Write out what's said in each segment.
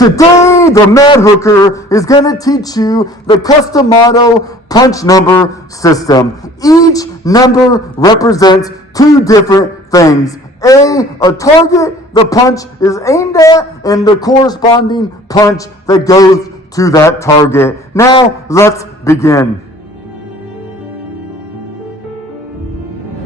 Today, the MadHOOKer is going to teach you the Cus D'Amato punch number system. Each number represents two different things. A target the punch is aimed at, and the corresponding punch that goes to that target. Now, let's begin.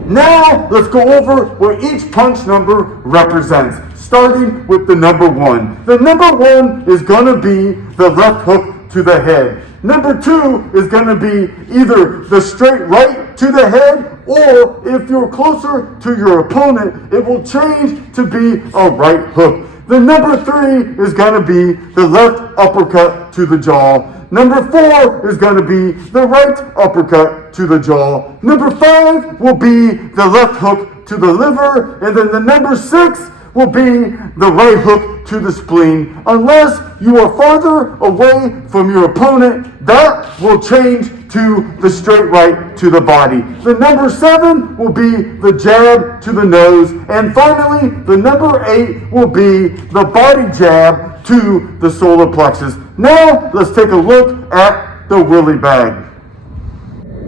Now, let's go over what each punch number represents, starting with the number 1. The number 1 is going to be the left hook to the head. Number 2 is going to be either the straight right to the head, or if you're closer to your opponent, it will change to be a right hook. The number 3 is going to be the left uppercut to the jaw. Number 4 is going to be the right uppercut to the jaw. Number 5 will be the left hook to the liver. And then the number 6 will be the right hook to the spleen. Unless you are farther away from your opponent, that will change to the straight right to the body. The number 7 will be the jab to the nose. And finally, the number 8 will be the body jab to the solar plexus. Now, let's take a look at the Wheelie Bag.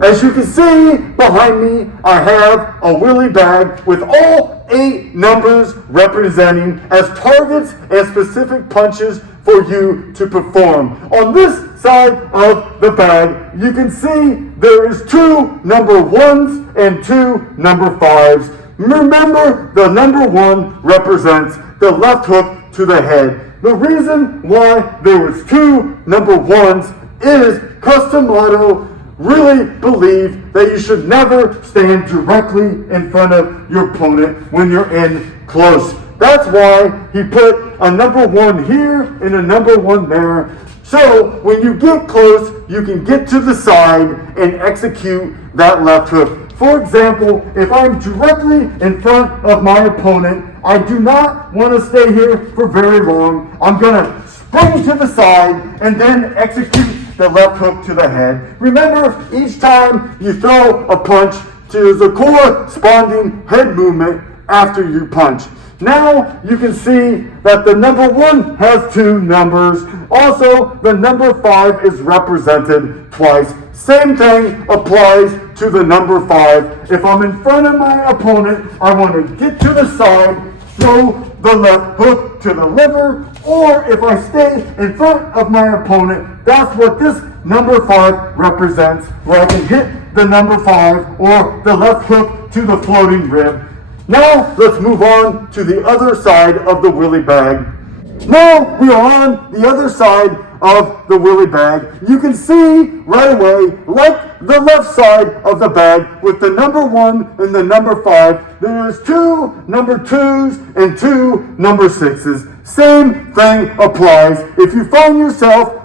As you can see behind me, I have a Wheelie Bag with all 8 numbers representing as targets and specific punches for you to perform. On this side of the bag, you can see there is 2 number 1s and 2 number 5s. Remember, the number 1 represents the left hook to the head. The reason why there was 2 number 1s is Cus D'Amato really believed that you should never stand directly in front of your opponent when you're in close. That's why he put a number 1 here and a number 1 there. So when you get close, you can get to the side and execute that left hook. For example, if I'm directly in front of my opponent, I do not want to stay here for very long. I'm going to spring to the side and then execute the left hook to the head. Remember, each time you throw a punch, there's a corresponding head movement after you punch. Now you can see that the number 1 has 2 numbers. Also, the number 5 is represented twice. Same thing applies to the number 5. If I'm in front of my opponent, I want to get to the side, throw the left hook to the liver, or if I stay in front of my opponent, that's what this number 5 represents, where I can hit the number 5 or the left hook to the floating rib. Now, let's move on to the other side of the Wheelie Bag. Now, we are on the other side of the Wheelie Bag. You can see right away, like the left side of the bag with the number 1 and the number 5, there is 2 number 2s and 2 number 6s. Same thing applies. If you find yourself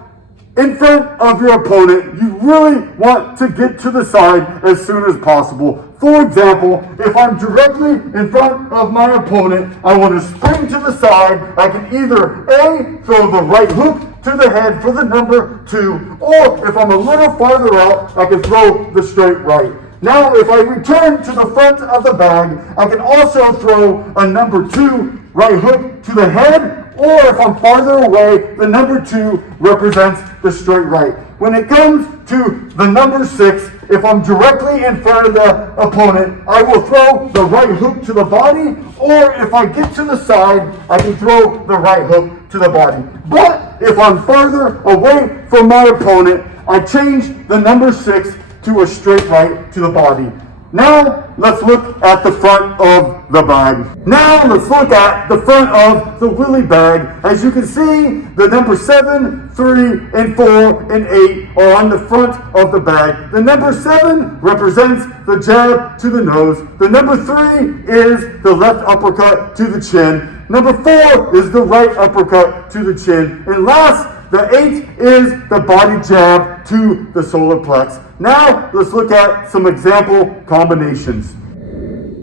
in front of your opponent, you really want to get to the side as soon as possible. For example, if I'm directly in front of my opponent, I want to spring to the side. I can either A, throw the right hook to the head for the number 2, or if I'm a little farther out, I can throw the straight right. Now, if I return to the front of the bag, I can also throw a number 2 right hook to the head, or if I'm farther away, the number 2 represents the straight right. When it comes to the number 6, if I'm directly in front of the opponent, I will throw the right hook to the body, or if I get to the side, I can throw the right hook to the body. But if I'm further away from my opponent, I change the number 6 to a straight right to the body. Now, let's look at the front of the bag. Now, let's look at the front of the Wheelie Bag. As you can see, the number 7, 3, and 4, and 8 are on the front of the bag. The number 7 represents the jab to the nose. The number 3 is the left uppercut to the chin. Number 4 is the right uppercut to the chin. And last, the 8 is the body jab to the solar plex. Now, let's look at some example combinations.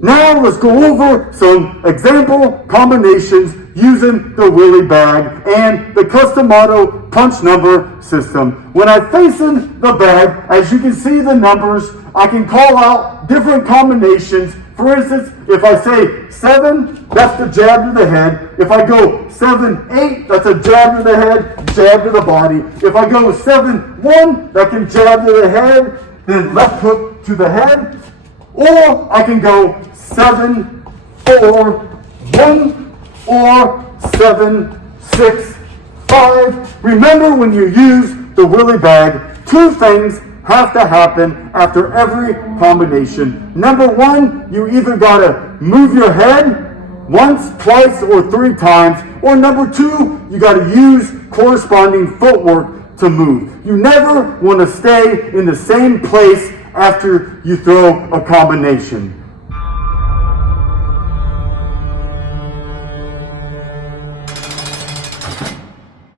Now, let's go over some example combinations using the Wheelie Bag and the Cus D'Amato punch number system. When I face in the bag, as you can see the numbers, I can call out different combinations For instance, if I say 7, that's the jab to the head. If I go 7-8, that's a jab to the head, jab to the body. If I go 7-1, that can jab to the head, then left hook to the head. Or I can go 7-4-1 or 7-6-5. Remember, when you use the Wheelie Bag, 2 things have to happen after every combination. Number 1, you either gotta move your head once, twice, or 3 times, or number 2, you gotta use corresponding footwork to move. You never wanna stay in the same place after you throw a combination.